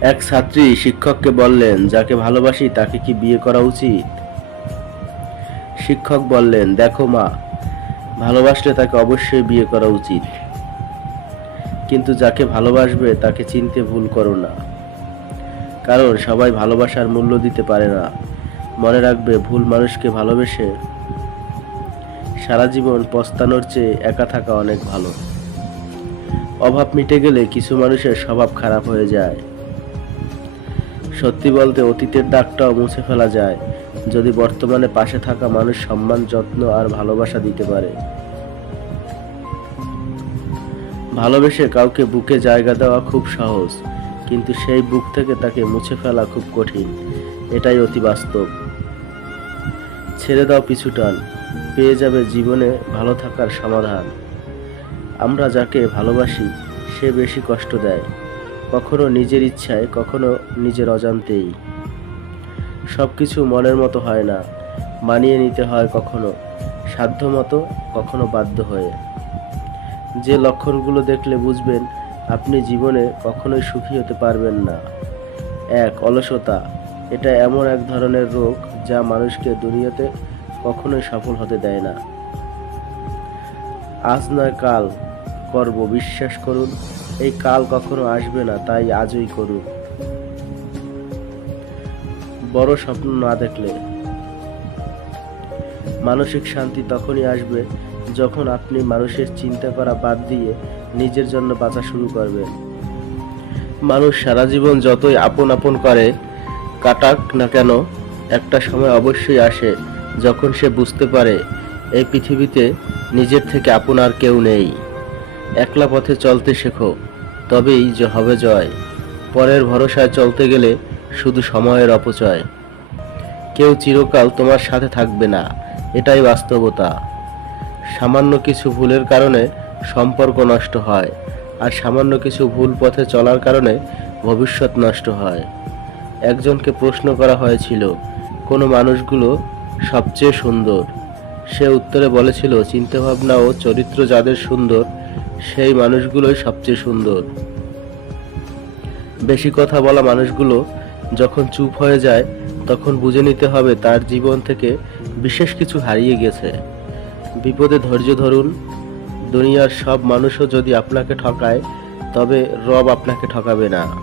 এক ছাত্রী শিক্ষককে বললেন, যাকে ভালোবাসি তাকে কি বিয়ে করা উচিত? শিক্ষক বললেন, দেখো মা, ভালোবাসলে তাকে অবশ্যই বিয়ে করা উচিত। কিন্তু যাকে ভালোবাসবে তাকে চিনতে ভুল করো না। কারণ সবাই ভালোবাসার মূল্য দিতে পারে না। মনে রাখবে ভুল মানুষকে ভালোবেসে সারা জীবন পস্তানোর চেয়ে একা থাকা অনেক ভালো। অভাব মিটে গেলে কিছু মানুষের স্বভাব খারাপ হয়ে যায়। সত্যি বলতে অতীতের দাগটাও মুছে ফেলা যায়, যদি বর্তমানে পাশে থাকা মানুষ সম্মান, যত্ন আর ভালোবাসা দিতে পারে। ভালোবেসে কাউকে বুকে জায়গা দেওয়া খুব সহজ, কিন্তু সেই বুক থেকে তাকে মুছে ফেলা খুব কঠিন, এটাই অতি বাস্তব। ছেড়ে দাও পিছুটান পেয়ে যাবে জীবনে ভালো থাকার সমাধান। আমরা যাকে ভালোবাসি, সে বেশি কষ্ট দেয়। কখনো নিজের ইচ্ছায়, কখনো নিজের অজান্তেই। সব কিছু মনের মতো হয় না, মানিয়ে নিতে হয় কখনো সাধ্য মতো কখনো বাধ্য হয়ে। যে লক্ষণগুলো দেখলে বুঝবেন, আপনি জীবনে কখনোই সুখী হতে পারবেন না। এক, অলসতা। এটা এমন এক ধরনের রোগ যা মানুষকে দুনিয়াতে কখনোই সফল হতে দেয় না। আজ নয় কাল। করব বিশ্বাস করুন। এই কাল কখনো আসবে না, তাই আজই করুন। বড় স্বপ্ন না দেখলে মানসিক শান্তি তখনই আসবে যখন আপনি মানুষের চিন্তা করা বাদ দিয়ে নিজের জন্য বাঁচা শুরু করবেন। মানুষ সারা জীবন যতই আপন আপন করে, কাটাক না কেন, একটা সময় অবশ্যই আসে যখন সে বুঝতে পারে, এই পৃথিবীতে নিজের থেকে আপন আর কেউ নেই। একলা পথে চলতে শেখো, তবেই যে হবে জয়। পরের ভরসায় চলতে গেলে শুধু সময়ের অপচয়। কেউ চিরকাল তোমার সাথে থাকবে না, এটাই বাস্তবতা। সামান্য কিছু ভুলের কারণে সম্পর্ক নষ্ট হয়, আর সামান্য কিছু ভুল পথে চলার কারণে ভবিষ্যৎ নষ্ট হয়। একজনকে প্রশ্ন করা হয়েছিল, কোনো মানুষগুলো সবচেয়ে সুন্দর? সে উত্তরে বলেছিল, চিন্তাভাবনা ও চরিত্র যাদের সুন্দর সেই মানুষগুলোই সবচেয়ে সুন্দর। বেশি কথা বলা মানুষগুলো যখন চুপ হয়ে যায়, তখন বুঝে নিতে হবে তার জীবন থেকে বিশেষ কিছু হারিয়ে গেছে। বিপদে ধৈর্য ধরুন। দুনিয়ার সব মানুষও যদি আপনাকে ঠকায়, তবে রব আপনাকে ঠকাবে না।